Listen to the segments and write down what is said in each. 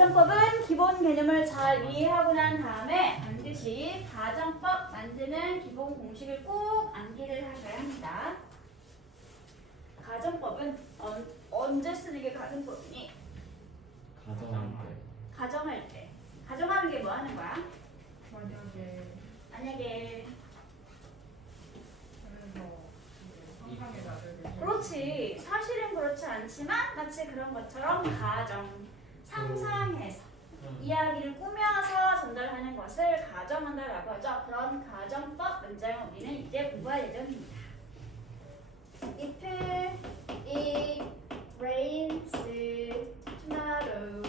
가정법은 기본 개념을 잘 이해하고 난 다음에 반드시 가정법 만드는 기본 공식을 꼭 암기를 하셔야 합니다. 가정법은 언제 쓰는 게 가정법이니? 가정할 때. 가정하는 게 뭐 하는 거야? 만약에 그렇지. 사실은 그렇지 않지만 마치 그런 것처럼 상상해서 이야기를 꾸며서 전달하는 것을 가정한다라고 하죠. 그런 가정법 문장을 우리는 이제 공부할 예정입니다. If it rains tomorrow.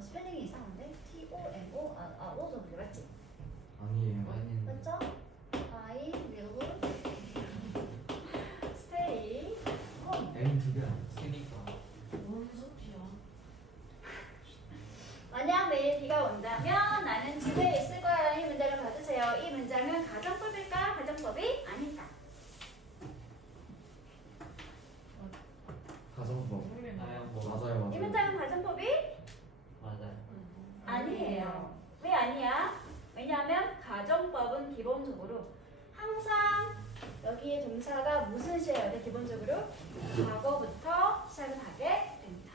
스펠링이 이상한데? T-O-M-O O 정도 맞지? 아니에요. 맞죠? I will stay home. M 두개 아니었으니까. 뭔 소리야? 만약 내일 비가 온다면 나는 집에 있을 거야 라는 문장을 받으세요. 이 문장은 가정법일까? 가정법이 아닐까? 가정법. 맞아요. 이 문장은 가정법이 맞아요. 아니에요. 왜 아니야? 왜냐하면 가정법은 기본적으로 항상 여기에 동사가 무슨 시여야 돼? 기본적으로 과거부터 시작을 하게 됩니다.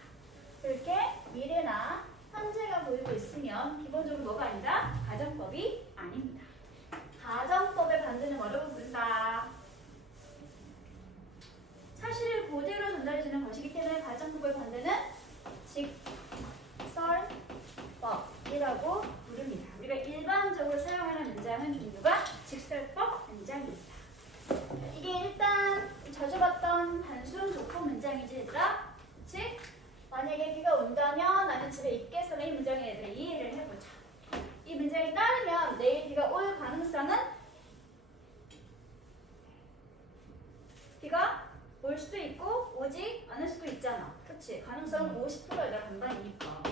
그렇게 미래나 현재가 보이고 있으면 기본적으로 뭐가 아니다? 가정법이 아닙니다. 가정법의 반대는 뭐라고 부른다? 사실을 그대로 전달해주는 것이기 때문에 가정법의 반대는 직설법이라고 부릅니다. 우리가 일반적으로 사용하는 문장은 종류가 직설법 문장입니다. 이게 일단 자주 봤던 단순 조건 문장이지 얘들아? 그치? 만약에 비가 온다면 나는 집에 있겠어. 이 문장에 얘들아 이해를 해보자. 이 문장에 따르면 내일 비가 올 가능성은 비가 올 수도 있고 오지 않을 수도 있잖아. 그치? 가능성은 50%야 반반이니까.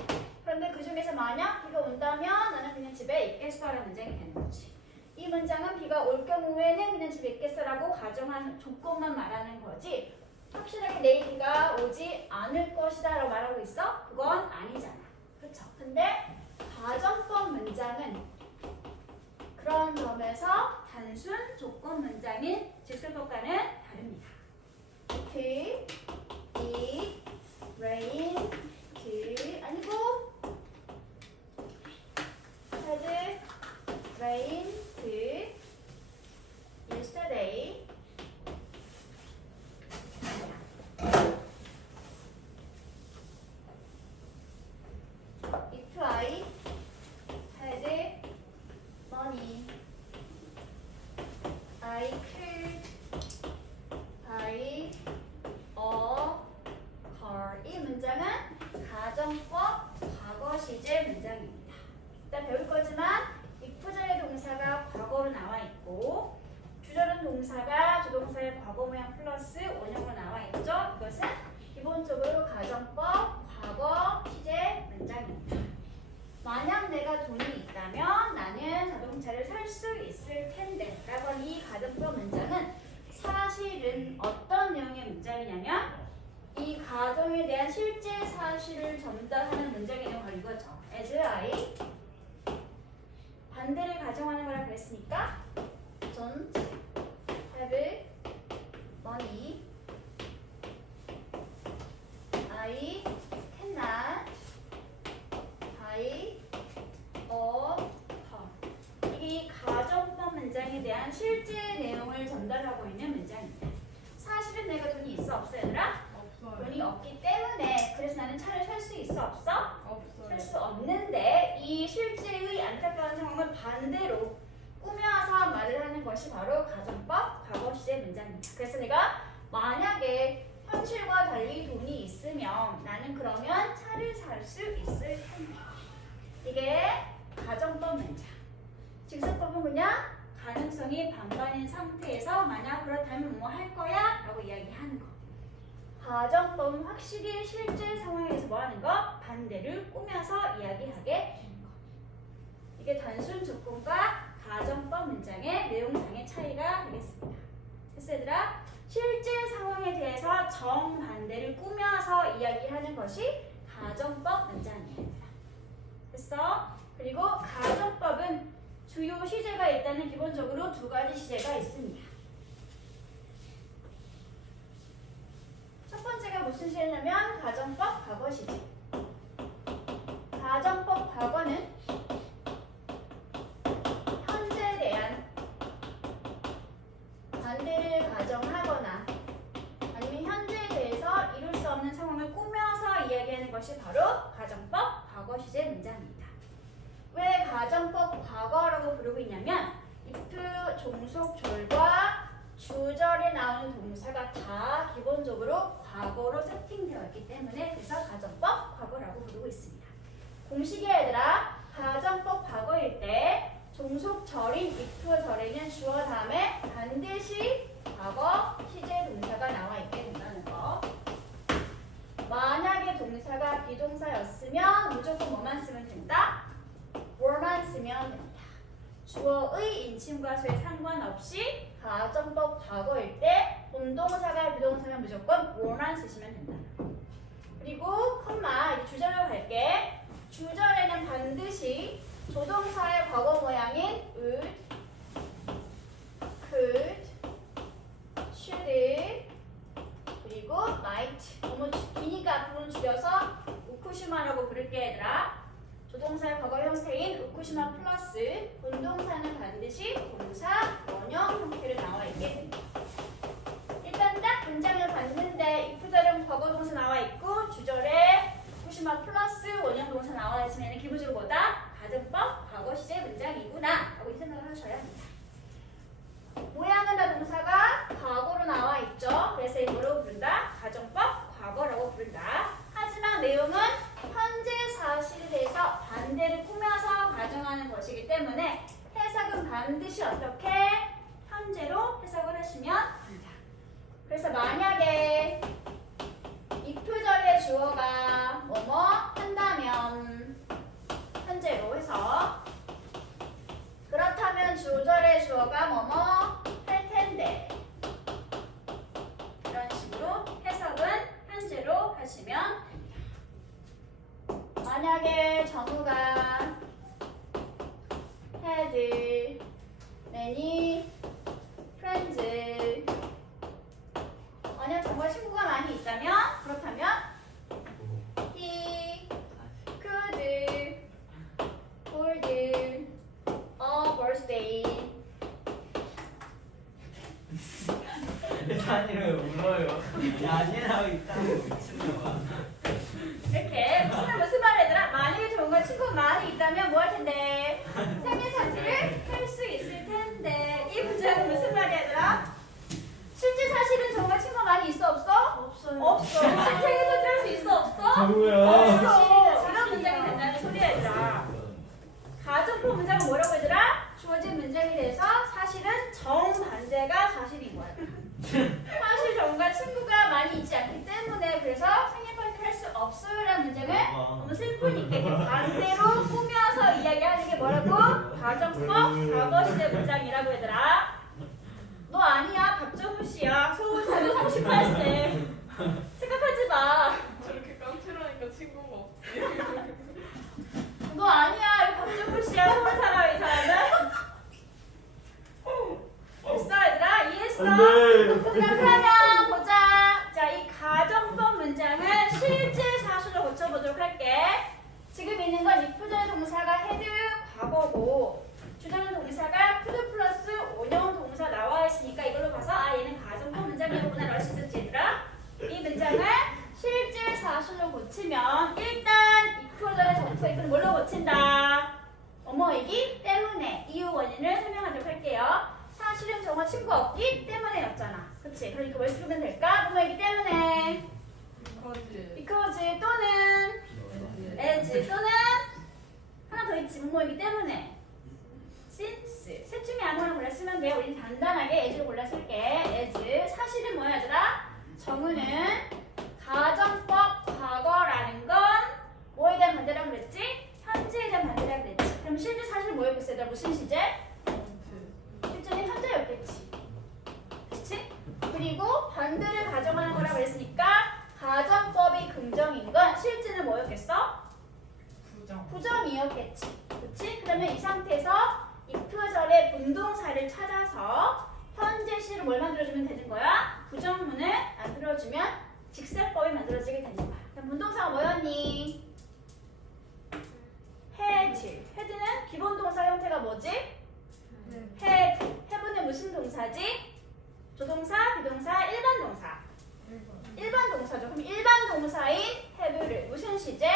그런데 그 중에서 만약 비가 온다면 나는 그냥 집에 있겠어 라는 문장이 되는 거지. 이 문장은 비가 올 경우에는 그냥 집에 있겠어 라고 가정한 조건만 말하는 거지 확실하게 내일 비가 오지 않을 것이다 라고 말하고 있어? 그건 아니잖아. 그쵸? 근데 가정법 문장은 그런 점에서 단순 조건 문장인 직설법과는 다릅니다. If it rained 아니고 had rained yesterday. If I had money, I could buy a car. 이 문장은 가정법 과거 시제 문장입니다. 일단 배울 거지만 if절의 동사가 과거로 나와 있고 주절은 동사가 조동사의 과거 모양 플러스 원형으로 나와 있죠. 이것은 기본적으로 가정법 과거 시제 문장입니다. 만약 내가 돈이 있다면 나는 자동차를 살 수 있을 텐데 라고 하는 이 가정법 문장은 사실은 어떤 내용의 문장이냐면 이 가정에 대한 실제 사실을 전달하는 문장의 내용이 바로 이거죠. As I 반대를 가정하는 거라 그랬으니까 don't have money, I cannot buy a car. 이게 가정법 문장에 대한 실제 내용을 전달하고 있는 문장입니다. 사실은 내가 돈이 있어 없어 얘들아? 돈이 없기 때문에 그래서 나는 차를 살 수 있어 없어? 살 수 없는데 이 실제의 안타까운 상황을 반대로 꾸며서 말을 하는 것이 바로 가정법 과거 시제 문장입니다. 그래서 내가 만약에 현실과 달리 돈이 있으면 나는 그러면 차를 살 수 있을 텐데 이게 가정법 문장. 직설법은 그냥 가능성이 반반인 상태에서 만약 그렇다면 뭐 할 거야? 라고 이야기하는 거. 가정법은 확실히 실제 상황에서 뭐 하는 거? 반대를 꾸며서 이야기하게 되는 거. 이게 단순 조건과 가정법 문장의 내용상의 차이가 되겠습니다. 됐어 얘들아? 실제 상황에 대해서 정반대를 꾸며서 이야기하는 것이 가정법 문장이에요. 됐어? 그리고 가정법은 주요 시제가 일단은 기본적으로 두 가지 시제가 있습니다. 첫 번째가 무슨 시제냐면 가정법 과거 시제. 가정법 과거는 현재에 대한 반대를 가정하거나 아니면 현재에 대해서 이룰 수 없는 상황을 꾸며서 이야기하는 것이 바로 가정법 과거 시제 문장입니다. 왜 가정법 과거라고 부르고 있냐면 if, 종속절과 주절에 나오는 동사가 다 기본적으로 과거로 세팅되어 있기 때문에 그래서 가정법 과거라고 부르고 있습니다. 공식이야 얘들아. 가정법 과거일 때 종속절인 if 절에는 주어 다음에 반드시 과거 시제 동사가 나와 있게 된다는 거. 만약에 동사가 비동사였으면 무조건 뭐만 쓰면 된다? were만 쓰면 된다. 주어의 인칭과수에 상관없이 가정법 과거일 때 본동사가 비동사면 무조건 were만 쓰시면 된다. 그리고 컴마 이제 주절로 갈게. 주절에는 반드시 조동사의 과거 모양인 would, could, should 그리고 might 너무 기니까 앞으로는 줄여서 우쿠시마라고 부를게 얘들아. 조동사의 과거 형태인 우쿠시마 플러스 본동사는 반드시 동사 원형 형태로 나와 있게 됩니다. 일단 딱 문장을 봤는데 if절은 과거 동사 나와 있고 주절에 우쿠시마 플러스 원형 동사 나와 있으면 기본적으로 뭐다? 가정법 과거 시제 문장이구나 라고 생각을 하셔야 합니다. 모양은 다 동사가 과거로 나와 있죠. 그래서 이거로 부른다? 가정법 과거라고 부른다. 하지만 내용은 현재 사실에 대해서 반대를 꾸며서 가정하는 것이기 때문에 해석은 반드시 어떻게? 현재로 해석을 하시면 됩니다. 그래서 만약에 if절의 주어가 뭐뭐 한다면 현재로 해서 그렇다면 주절의 주어가 뭐뭐 할 텐데 이런 식으로 해석은 현재로 하시면 됩니다. 만약에 정우가 had many friends 만약 정우가 친구가 많이 있다면 그렇다면 he could hold a birthday 아니요 울어요. 아니라고 있다고 미친놈아. 이렇게 무슨 말 얘들아? 만약에 정우가 친구가 많이 있다면 뭐 할 텐데? 생일 잔치를 할 수 있을 텐데 이 문장은 무슨 말이야 얘들아? 실제 사실은 정우가 친구가 많이 있어 없어? 없어. 생일 잔치 할 수 있어 없어? 정우야. 없어. 이런 문장이 된다는 소리야 얘들아. 가정법 문장은 뭐라고 얘들아? 주어진 문장에 대해서 사실은 정반대가 사실인 거야. 사실 정우가 친구가 많이 있지 않기 때문에 그래서 생일 파티 할 수 없어요라는 문장을 너무 슬프니까 반대로 꾸며서 이야기하는 게 뭐라고? 가정법 과거 시제 문장이라고 얘들아. 너 아니야 박정우 씨야. 서울 사는 38세. 생각하지 마. 저렇게 깡패라니까 친구가 없지. 너 아니야. 이거 박정우 씨야. 서울 살아 이 사람은. 됐어 얘들아? 이해했어? 그러면 보자. 자, 이 가정법 문장을 실제 사실로 고쳐보도록 할게. 지금 있는 건 if절의 동사가 had 과거고 주절의 동사가 could 플러스 원형 동사 나와 있으니까 이걸로 봐서 아 얘는 가정법 문장이었구나 라고 할 수 있었지 얘들아. 이 문장을 실제 사실로 고치면 일단 if절의 정수 if는 뭘로 고친다? 어머이기 때문에 이유 원인을 설명하도록 할게요. 사실은 정말 친구가 없기 때문에였잖아. 그치? 그러니까 뭘 쓰면 될까? 뭐이기 때문에 because 또는 as 또는 하나 더 있지. 뭐이기 때문에 since 셋 중에 아무거나 골라 쓰면 돼요. 우린 간단하게 as를 골라 쓸게. as 사실은 뭐야 얘들아? 정우는 가정법 과거라는 건 뭐에 대한 반대라고 그랬지? 현재에 대한 반대라고 그랬지. 그럼 실제 사실은 뭐였겠어 얘들아? 무슨 시제? 실제는 현재였겠지. 그치? 그리고 반대를 가정하는 거라고 했으니까 부정이었겠지. 그렇지? 그러면 이 상태에서 if절의 분동사를 찾아서 현재 시를 뭘 만들어주면 되는 거야? 부정문을 만들어주면 직설법이 만들어지게 되는 거야. 그럼 분동사가 뭐였니? had. had는 기본 동사 형태가 뭐지? had. have는 무슨 동사지? 조동사, 비동사, 일반 동사. 일반 동사죠. 그럼 일반 동사인 have를 무슨 시제?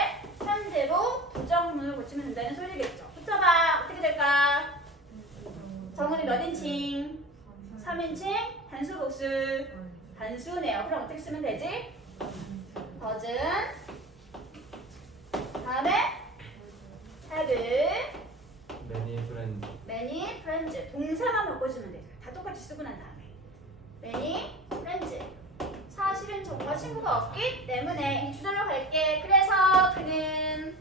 현재로 부정문을 고치면 된다는 소리겠죠. 붙여봐. 어떻게 될까? 정은이 몇 인칭? 3인칭? 단수 복수? 단수네요. 그럼 어떻게 쓰면 되지? 더즌. 다음에 have Many friends. many friends. 동사만 바꿔주면 돼. 다 똑같이 쓰고 난 다음에 many friends. 사실은 정과 친구가 없기 때문에 이 주절로 갈게. 그래서 그는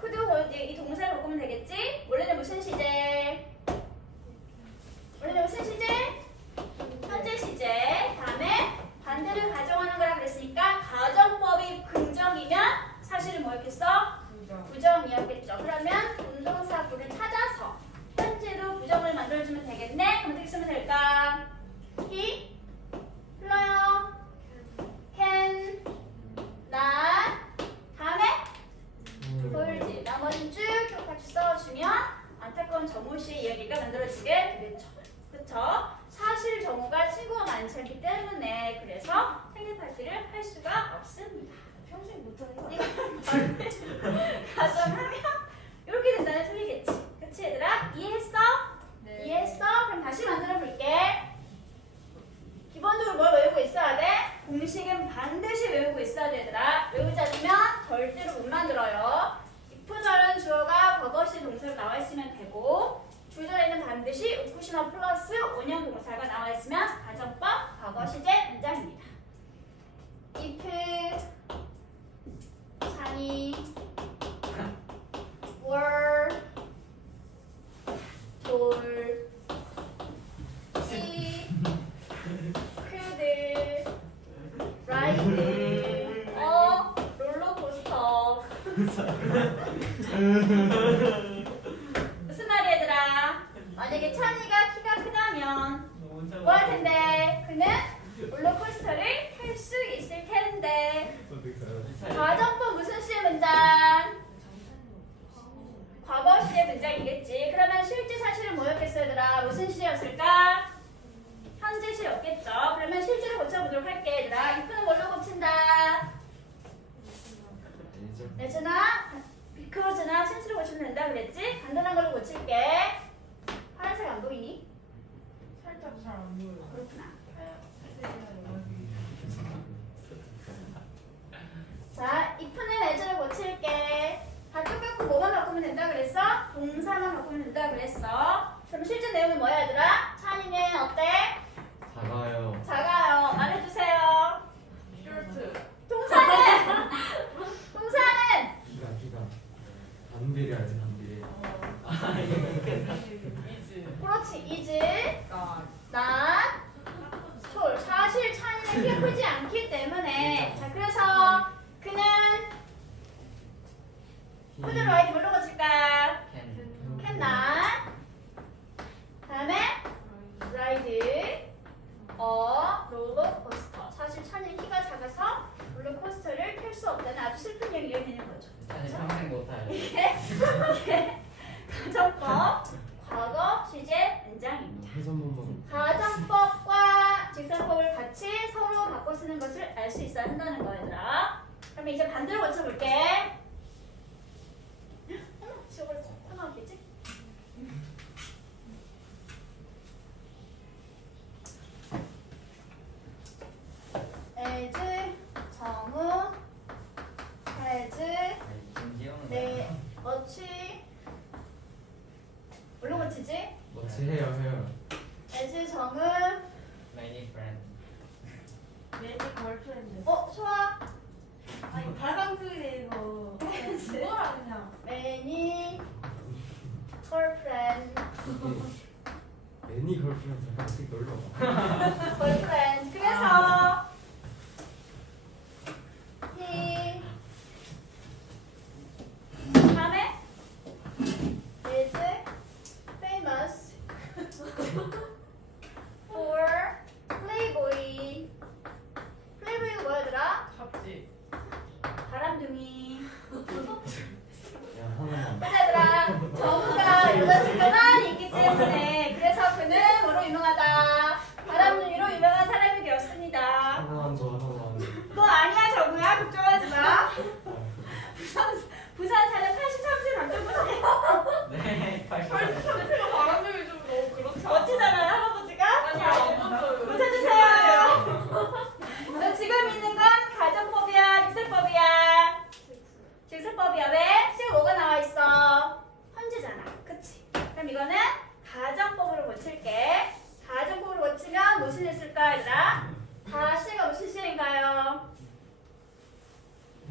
could hold 이 동사를 바꾸면 되겠지? 원래는 무슨 시제? 원래는 무슨 시제? 현재 시제. 다음에 반대를 가정하는 거라 그랬으니까 가정법이 긍정이면 사실은 뭐였겠어? 부정이었겠죠. 그러면 분동사 부를 찾아서 현재로 부정을 만들어주면 되겠네? 그럼 어떻게 쓰면 될까? he 불러요. can not 다음에 홀지 나머지는 쭉 같이 써주면 안타까운 정우 씨의 이야기가 만들어지게 되겠죠. 그쵸? 사실 정우가 친구가 많지 않기 때문에 그래서 생일 파티를 할 수가 없습니다. 평생 못하는 거 이걸 가정하면 이렇게 된다는 소리겠지. 그치 얘들아? 이해했어? 네. 이해했어? 그럼 다시 만들어 볼게. 기본적으로 뭘 외우고 있어야 돼? 공식은 반드시 외우고 있어야 돼, 얘들아. 외우지 않으면 절대로 못 만들어요. if절은 주어가 과거시 동사로 나와 있으면 되고 주절에는 반드시 우쿠시마 플러스 원형 동사가 나와 있으면 가정법 과거 시제 문장입니다. if 산이 were 돌 she could ride 롤러코스터 무슨 말이야 얘들아? 만약에 찬이가 키가 크다면 뭐 할 텐데? 그는 롤러코스터를 탈 수 있을 텐데. 가정법 무슨 시의 문장? 과거 시의 문장이겠지. 그러면 실제 사실은 뭐였겠어 얘들아? 무슨 시였을까? 현재 시였겠죠. 그러면 실제로 고쳐보도록 할게 얘들아. if는 뭘로 고친다? as나 because나 since로 고치면 된다 그랬지? 간단한 걸로 고칠게. 파란색 안 보이니? 살짝 잘 안 보여요. 그렇구나. 여기. 자, if는 as를 고칠게. 다 똑같고 뭐만 바꾸면 된다 그랬어? 동사만 바꾸면 된다 그랬어. 그럼 실제 내용은 뭐야 얘들아? 찬이는 어때? 작아요. 작아요. 말해주세요. 슈트. 동사는 키가 반비례하지 반비례. 이즈. 그렇지. is 나. not tall. 사실 찬이는 키가 크지 않기 때문에 자 그래서 그는 could ride 뭘로 고칠까? can not 다음에 ride a roller coaster. 사실 찬이는 키가 작아서 롤러코스터를 탈 수 없다는 아주 슬픈 얘기가 되는 거죠. 아니 평생 못해요. 이게 가정법 과거 시제 문장입니다. 해산문만. 가정법과 직설법을 같이 서로 바꿔 쓰는 것을 알 수 있어야 한다는 거야 얘들아. 그럼 이제 반대로 고쳐볼게. 어머 지워버렸어. 상관없겠지? as 정우 as 네 어치 뭘로 고치지? 멋지해요 해요. as 정우 Many friends. 매니 걸프렌드. 소아 아니 발광술에서 뭘 아냐? many girlfriend Many girlfriends 어떻게 놀러? girlfriend 그래서 he 다음에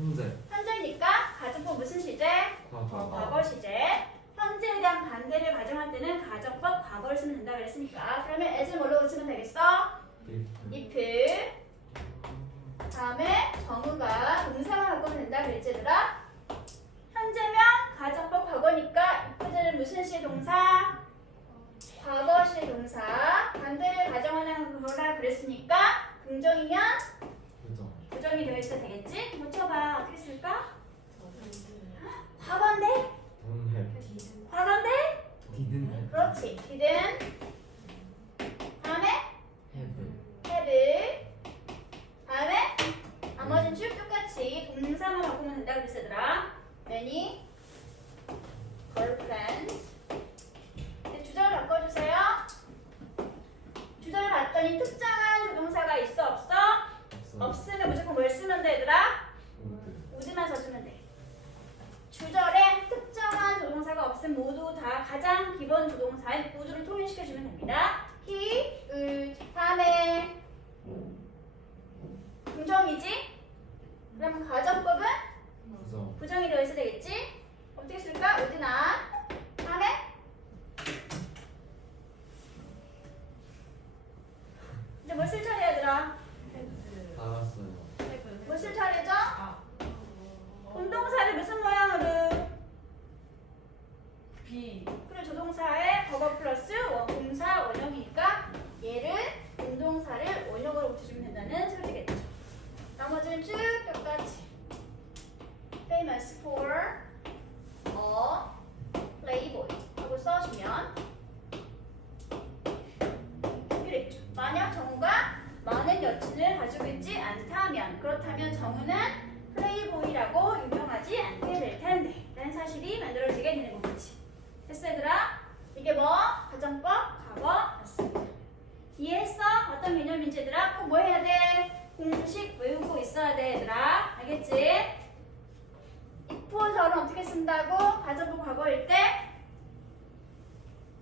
현재. 현재니까 가정법 무슨 시제? 과거. 과거 시제. 현재에 대한 반대를 가정할 때는 가정법 과거를 쓰면 된다 그랬으니까 그러면 as를 뭘로 고치면 되겠어? if. 다음에 정우가 동사만 바꾸면 된다 그랬지 얘들아? 현재면 가정법 과거니까 if는 무슨 시 동사? 과거시 동사. 반대를 가정하는 거라 그랬으니까 긍정이면 부정. 부정이 되어 있어야 되겠지? 고쳐봐. 어떻게 쓸까? 과거인데? Don't have. 과거인데? Didn't have. 그렇지. didn't. 다음에 Have. have. 다음에 나머지는 쭉 똑같이 동사만 바꾸면 된다 그랬어 얘들아. many girlfriends. 주절을 바꿔주세요. 주절을 봤더니 특정한 조동사가 있어 없어? 없어. 없으면 무조건 뭘 쓰면 돼 얘들아? would. would만 써주면 돼. 주절에 특정한 조동사가 없으면 모두 다 가장 기본 조동사인 would를 통일시켜주면 됩니다. he, would. 다음에 긍정이지? 그럼 가정법은 부정. 부정이 되어 있어야 되겠지? 어떻게 쓸까? would나. 다음에 이제 뭘 쓸 차례야 얘들아? 알았어요. 뭘 쓸 차례죠? 아. 동동사를 무슨 모양으로? B. 그래 조동사의 과거 플러스 동사 원형이니까 얘를 동동사를 원형으로 고쳐주면 된다는 소리겠죠. 나머지는 쭉 똑같이 famous for a playboy 하고 써주면 이랬죠. 만약 정우가 많은 여친을 가지고 있지 않다면 그렇다면 정우는 플레이보이라고 유명하지 않게 될 텐데 라는 사실이 만들어지게 되는 거겠지. 됐어 얘들아? 이게 뭐? 가정법 과거 맞습니다. 이해했어? 어떤 개념인지 얘들아? 꼭 뭐 해야 돼? 공식 외우고 있어야 돼 얘들아. 알겠지? if절은 어떻게 쓴다고? 가정법 과거일 때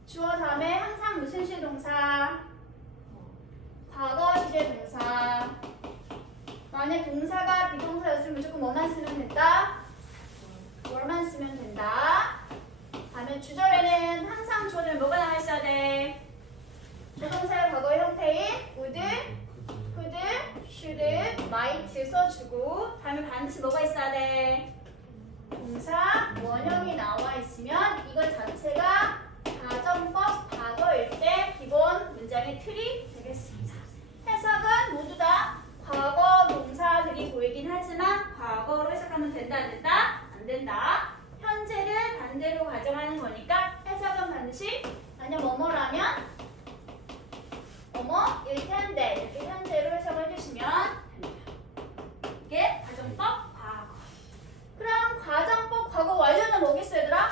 주어 다음에 항상 무슨 시 동사? 과거 시제 동사. 만약 동사가 비동사였으면 무조건 뭐만 쓰면 된다? 뭘만 쓰면 된다. 다음에 주절에는 항상 주어는 뭐가 나와 있어야 돼? 조동사의 과거 형태인 would, could, should, might 써주고 다음에 반드시 뭐가 있어야 돼? 동사 원형이 나와 있으면 이거 자체가 가정법 과거일 때 기본 문장의 틀이 되겠습니다. 해석은 모두 다 과거 동사들이 보이긴 하지만 과거로 해석하면 된다 안 된다? 안 된다. 현재를 반대로 가정하는 거니까 해석은 반드시 만약 뭐뭐라면 뭐뭐일 텐데 이렇게 현재로 해석을 해주시면 됩니다. 이게 가정법 과거. 그럼 가정법 과거 완료는 뭐겠어 얘들아?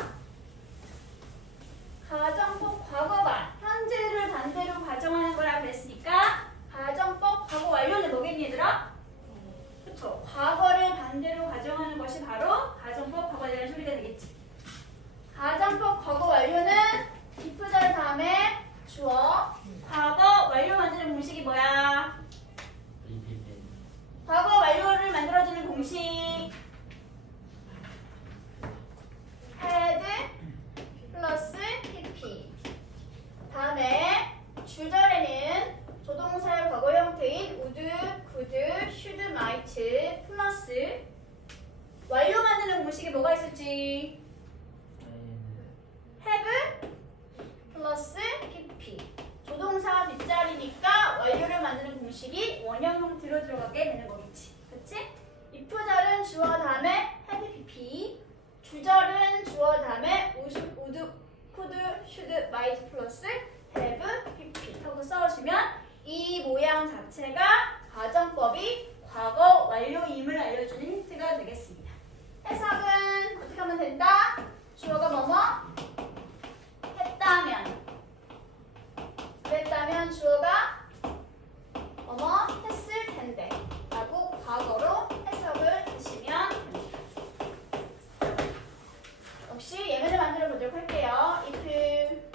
가정법 과거가 현재를 반대로 가정하는 거라 그랬으니까 가정법 과거 완료는 뭐겠니 얘들아? 그쵸? 과거를 반대로 가정하는 것이 바로 가정법 과거라는 소리가 되겠지. 가정법 과거 완료는 if절 다음에 주어 과거 완료 만드는 공식이 뭐야? 과거 완료를 만들어주는 공식 had 플러스 pp. 다음에 주절에는 조동사의 과거 형태인 would, could, should, might 플러스 완료 만드는 공식이 뭐가 있을지 have 플러스 pp. 조동사 뒷자리니까 완료를 만드는 공식이 원형 형태로 들어가게 되는 거겠지. 그치? if절은 주어 다음에 have pp. 주절은 주어 다음에 would, could, should, might 플러스 have pp 하고 써주면 이 모양 자체가 가정법이 과거 완료임을 알려주는 힌트가 되겠습니다. 해석은 어떻게 하면 된다? 주어가 뭐뭐? 했다면 그랬다면 주어가 뭐뭐 했을 텐데 라고 과거로 해석을 하시면 됩니다. 역시 예문을 만들어 보도록 할게요. if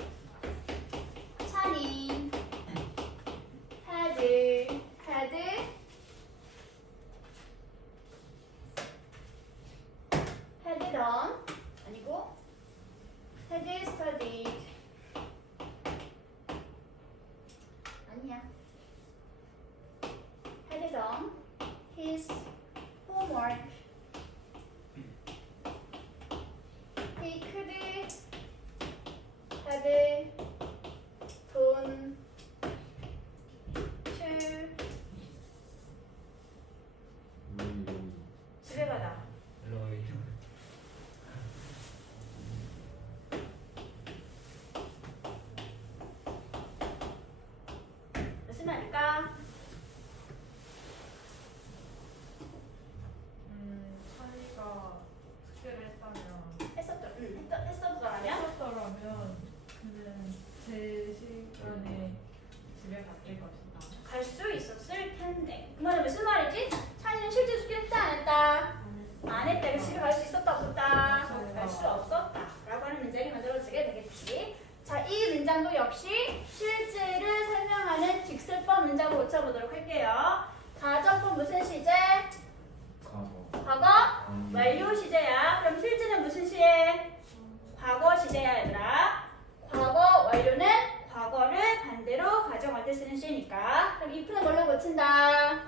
찬이 had 수 없었다 라고 하는 문장이 만들어지게 되겠지. 자, 이 문장도 역시 실제를 설명하는 직설법 문장으로 고쳐보도록 할게요. 가정법 무슨 시제? 과거. 과거? 완료 시제야. 그럼 실제는 무슨 시제? 과거 시제야 얘들아. 과거 완료는 과거를 반대로 가정할 때 쓰는 시니까. 그럼 if는 뭘로 고친다?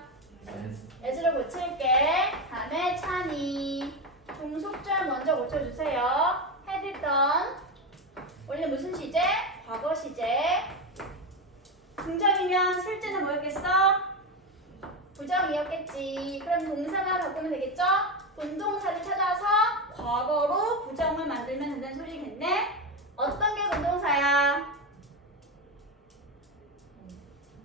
as로 고칠게. 다음에 찬이. 종속절 먼저 고쳐주세요. had done. 원래 무슨 시제? 과거 시제. 긍정이면 실제는 뭐였겠어? 부정이었겠지. 그럼 동사만 바꾸면 되겠죠? 본동사를 찾아서 과거로 부정을 만들면 된다는 소리겠네. 어떤 게 본동사야?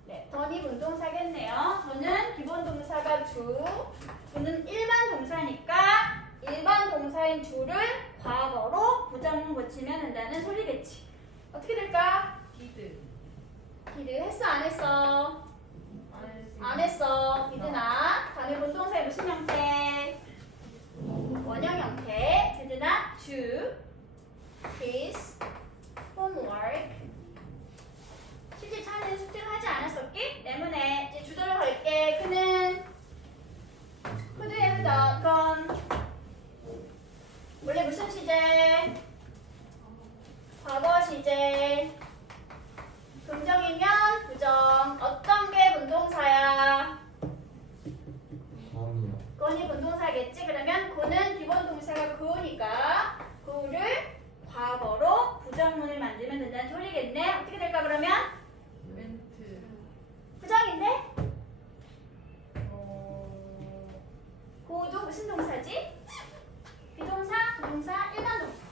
네, 던이 본동사겠네요. 저는 기본 동사가 주는 일반 동사니까 일반 동사인 주를 과거로 부정문 고치면 된다는 소리겠지. 어떻게 될까? 디드. 디드 했어 안 했어? 안 했어. 디드나. 다음에 본동사의 무슨 형태? 원형 형태. 디드나 do his homework. 실제 차는 숙제를 하지 않았었기 때문에 이제 주절을 걸게. 그는 could have done. 원래 무슨 시제? 과거 시제. 긍정이면 부정. 어떤 게 본동사야? 건이요. 건이 본동사겠지? 그러면 고는 기본 동사가 고니까 고를 과거로 부정문을 만들면 된다는 소리겠네. 어떻게 될까 그러면? 멘트. 부정인데? 고도 무슨 동사지? 비동사, 부동사, 일반 동사.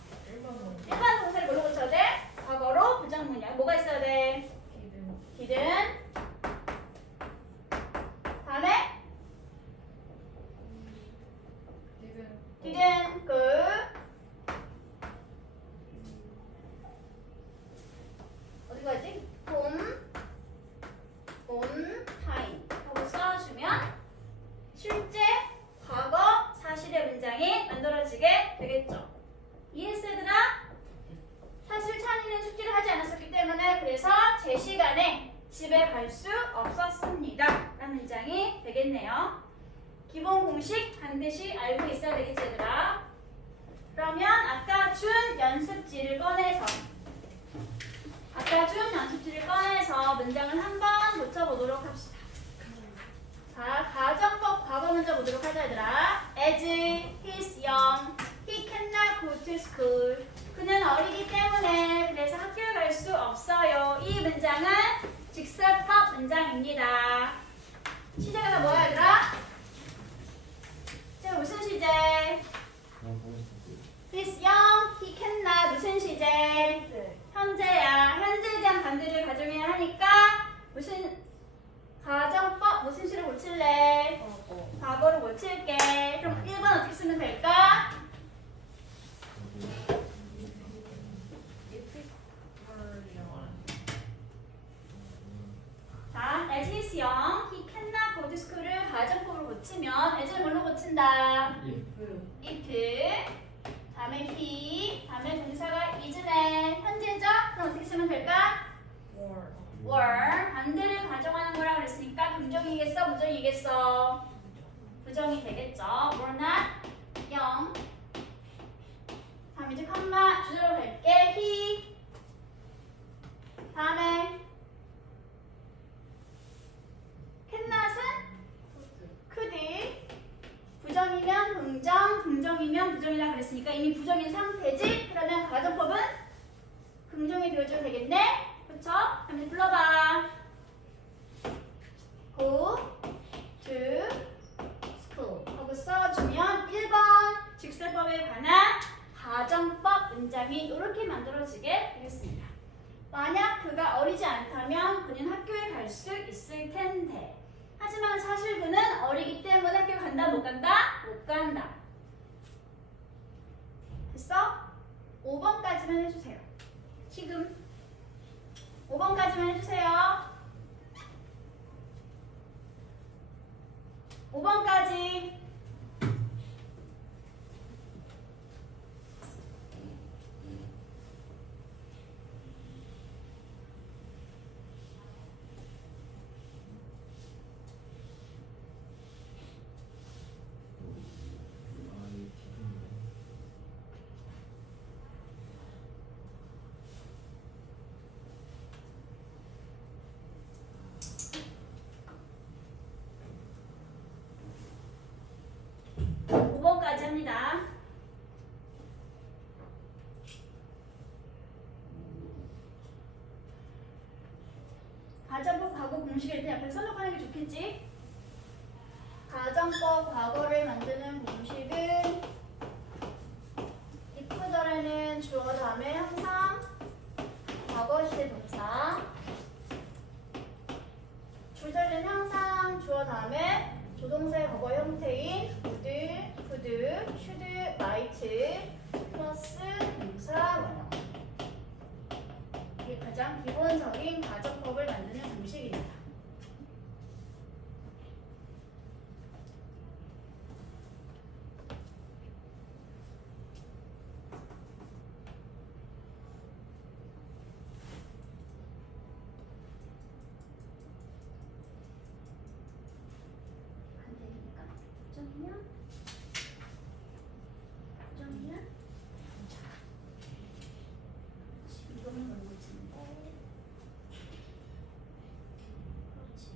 일반 동사를 뭘로 고쳐야 돼? 과거로 부정문이야. 뭐가 있어야 돼? 디드. didn't. 다음에 didn't go. 어디 가지? on time 하고 써주면 실제 과거 사실의 문장이 만들어지게 되겠죠. 이해했어 얘들아? 사실 찬이는 숙제를 하지 않았었기 때문에 그래서 제 시간에 집에 갈 수 없었습니다 라는 문장이 되겠네요. 기본 공식 반드시 알고 있어야 되겠지 얘들아. 그러면 아까 준 연습지를 꺼내서 문장을 한번 고쳐보도록 합시다. 자, 가정법 과거 먼저 보도록 하자 얘들아. As he's young, he cannot go to school. 그는 어리기 때문에 그래서 학교에 갈 수 없어요. 이 문장은 직설법 문장입니다. 시제가 다 뭐야 얘들아? 시제가 무슨 시제? He's young, he cannot. 무슨 시제? 현재야. 현재에 대한 반대를 가정해야 하니까 무슨 가정법 무슨 시를 고칠래? 과거로 고칠게. 그럼 1번 어떻게 쓰면 될까? 자, as he's young, he cannot go to school을 가정법으로 고치면 as를 뭘로 고친다? if. 다음에 he. 다음에 동사가 is네. 현재죠? 그럼 어떻게 쓰면 될까? were. 반대를 가정하는 거라 그랬으니까 긍정이겠어? 부정이겠어? 부정이 되겠죠. were not young. 다음 이제 컴마 주제로 갈게. he. 다음에 cannot은 could. 부정이면 긍정, 긍정이면 부정이라 그랬으니까 이미 부정인 상태지? 그러면 가정법은 긍정이 되어줘도 되겠네? 그쵸? 그럼 이제 불러봐. Go to school 하고 써주면 1번 직설법에 관한 가정법 문장이 이렇게 만들어지게 되겠습니다. 만약 그가 어리지 않다면 그는 학교에 갈 수 있을 텐데. 하지만 사실 그는 어리기 때문에 학교 간다 못 간다? 못 간다. 됐어? 5번까지만 해주세요. 지금 5번까지만 해주세요. 5번까지. 공식을 일단 옆에 써놓고 게 좋겠지? 가정법 과거를 만드는 공식은 이프절에는 주어 다음에 항상 과거 시제 동사, 주절에는 항상 주어 다음에 조동사의 과거 형태인 would, could, should, might 플러스 동사 원형. 이게 가장 기본적인 가정법을 만드는 공식입니다. 안 되니까 부정이면 이거는 너무 진데. 그렇지.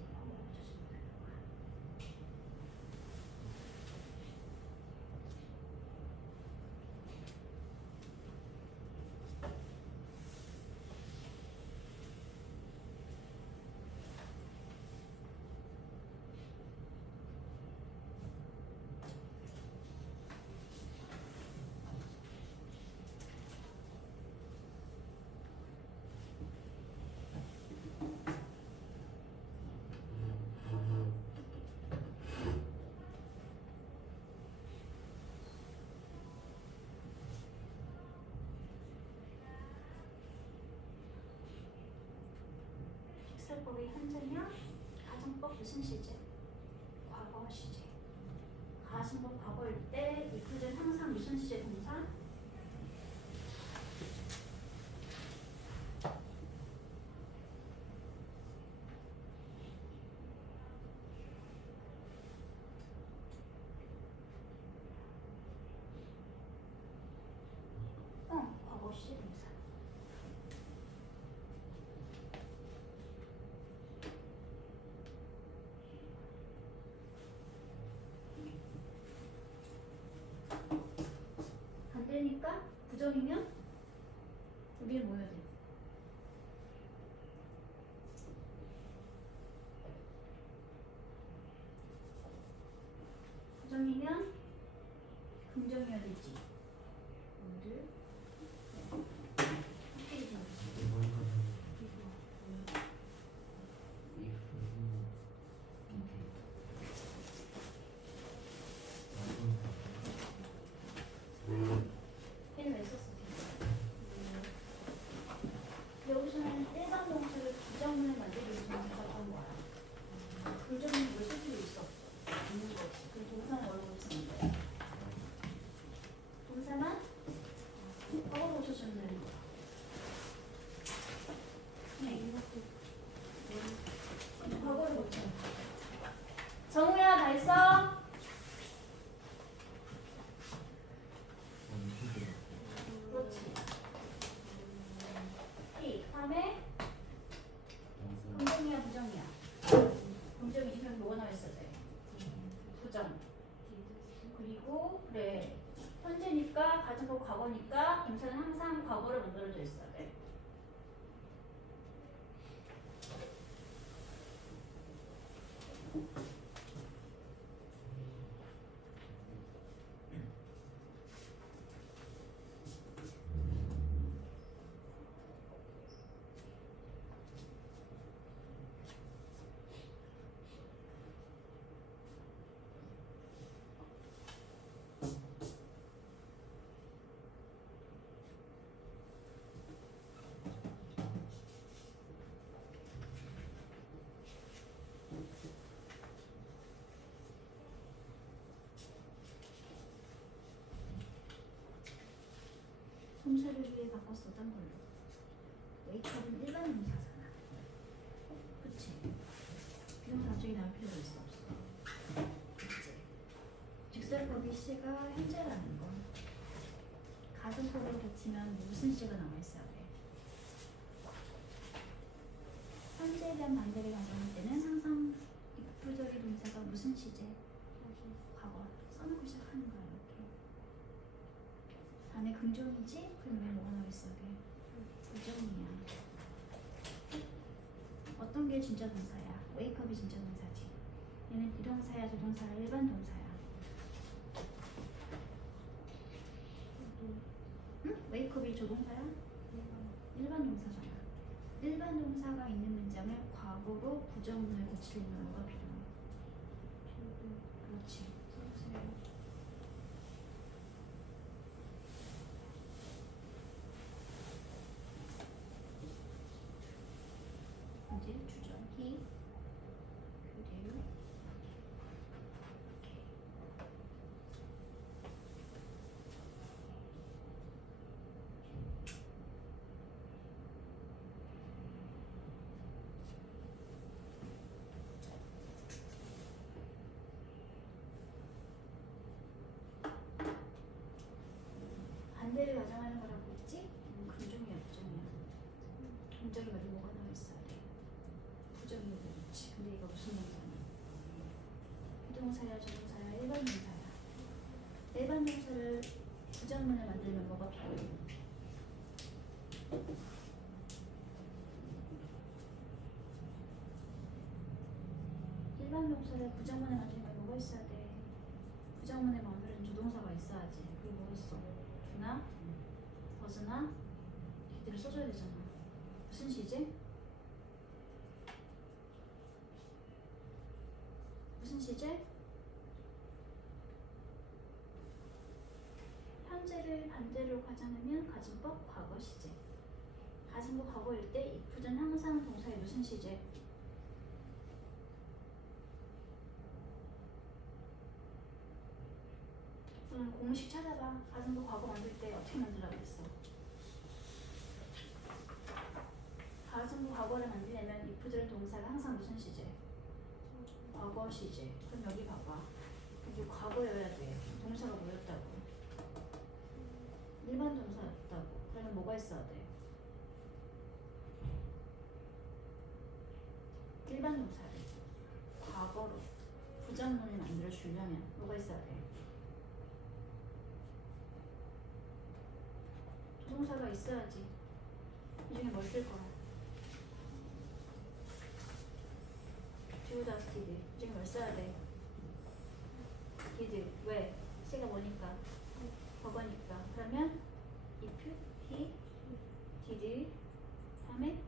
식설법의 현재면 가정법 무슨 시제? 과거 시제. 가정법 과거일 때 이프는 항상 무슨 시제 동사? 과거 시제 동사. 안 되니까 부정이면 여기에 뭐 해야 돼? 부정이면 긍정이어야 되지. 오늘 확실히 얘는 왜 썼어? 여기서는 일반 동사를 부정문을 만들기 위해서 썼던 거야. 긍정문을 왜 쓸 필요 있어? 있는 거 없이. 그럼 동사는 어려워 쓰는 거야. 동사만 과거로 고쳐주면 되는 거야. 과거를 고쳐. 정우야 다 했어? 그렇지. 이 다음에 긍정이야 부정이야? 긍정이지. 그럼 뭐가 나와 있어야 돼? 부정. 그리고 그래. 현재니까 가정법 과거니까 동사는 항상 과거를 만들어져 있어야 돼. 동사를 위해 바꿨었던 걸로. 웨이터는 일반 동사잖아. 그치? 이런 나중에 나올 필요가 있어 없어? 그치? 직설법의 시가 현재라는 건 가정법으로 붙이면 무슨 시가 나와 있어야 돼? 현재에 대한 반대를 가정할 때는 항상 부적의 동사가 무슨 시제? 과거 써놓고 시작하는 거야 이렇게. 안에 긍정이지? 그럼 왜 뭐가 나와 있어야 돼? 부정이야. 어떤 게 진짜 동사야? wake up이 진짜 동사지. 얘는 비동사야, 조동사야, 일반 동사야. 응? wake up이 조동사야? 일반 동사잖아. 일반 동사가 있는 문장을 과거로 부정문을 고치려면 뭐가 필요해? 그렇지. 써주세요. 이제 주저 he 그대로 오케이. 반대를 가정하는 거라고 했지? 긍정이야, 부정이야? 긍정이 말이 뭐가 나와 있어야 돼? 부정이 그렇지. 근데 이거 무슨 동사냐? 비동사야, 조동사야, 일반 동사야. 일반 동사를 부정문을 만들면 뭐가 필요해? 일반 동사를 부정문을 만들면 뭐가 있어야 돼? 부정문에 마무리는 조동사가 있어야지. 그게 뭐 있어? do나, was나, did를 써줘야 되잖아. 무슨 시제? 무슨 시제? 현재를 반대로 가정하면 가진법 과거 시제. 가진법 과거일 때 if는 항상 동사의 무슨 시제? 공식 찾아봐. 가진법 과거 만들 때 어떻게 만들라고 했어? 가진법 과거를 만들려면 if들은 동사가 항상 무슨 시제? 과거 시제. 그럼 여기 봐봐. 여기 과거여야 돼. 동사가 뭐였다고? 일반 동사였다고. 그러면 뭐가 있어야 돼? 일반 동사를 과거로 부정문을 만들어 주려면 뭐가 있어야 돼? 조동사가 있어야지. 이 중에 뭘 쓸 거야? do, does, did. 이 중에 뭘 써야 돼? did. 왜? 시가 뭐니까? 과거니까. 그러면 if, he, did 다음에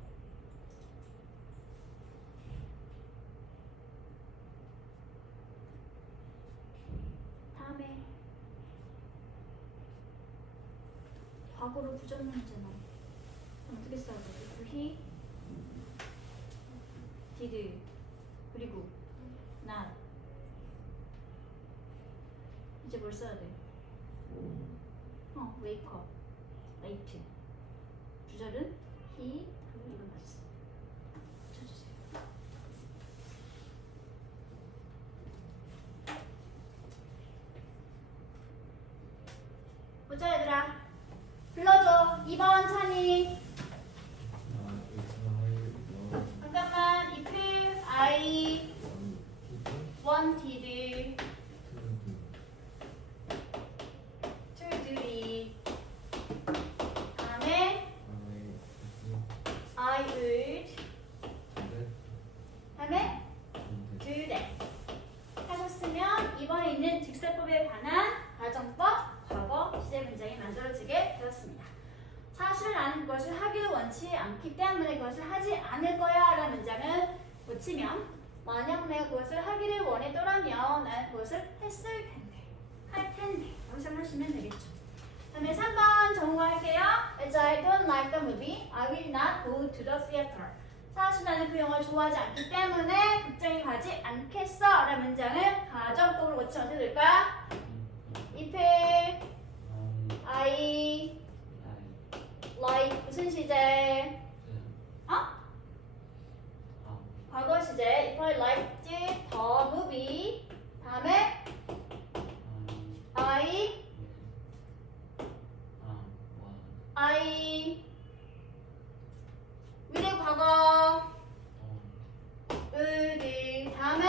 과거로 부정문이잖아. 그럼 어떻게 써야 돼? if he, did 그리고 not. 이제 뭘 써야 돼? wake up, late. 주절은 he, 그리고 이건 맞았어. 쳐주세요. 보자 얘들아. 불러줘. 2번 찬이. 잠깐만. if I wanted to do it. 다음에 I would. 다음에 do that. 하셨으면 이번에 있는 직설법에 관한 가정법 과거 시제 문장이 만들어지게 되었습니다. 사실 나는 그것을 하기를 원치 않기 때문에 그것을 하지 않을 거야 라는 문장은 고치면 만약 내가 그것을 하기를 원했더라면 나는 그것을 했을 텐데 할 텐데 라고 생각하시면 되겠죠. 다음에 3번 정리할게요. As I don't like the movie, I will not go to the theater. 사실 나는 그 영화를 좋아하지 않기 때문에 극장에 가지 않겠어 라는 문장을 가정법으로 고치면 어떻게 될까? If I like 무슨 시제? 과거 시제. If I liked the movie. 다음에 I will의 과거 would. 다음에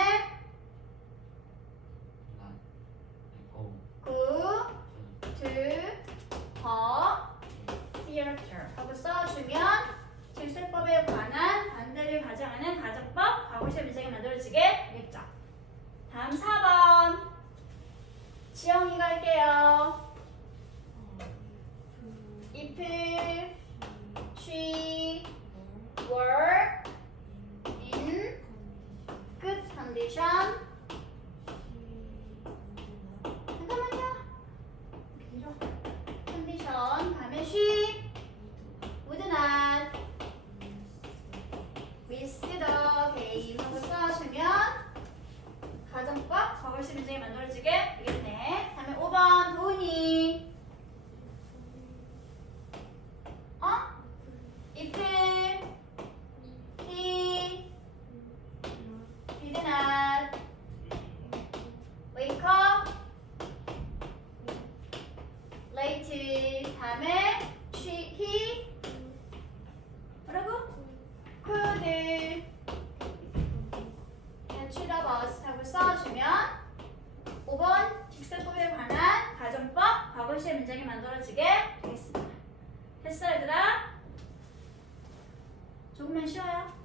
go to the theater 하고 써주면 지영이가 할게요. If she were in good condition. 잠깐만요. 길어. condition 다음에 she would not miss the game 하고 써주면 가정법 과거시 문장이 만들어지게 되겠네. 다음에 5번 도훈이. If he did not wake up late 다음에 he 뭐라고? could catch the bus 하고 써주면 5번 직설법에 관한 가정법 과거시의 문장이 만들어지게 되겠습니다. 됐어 얘들아? 조금만 쉬어요.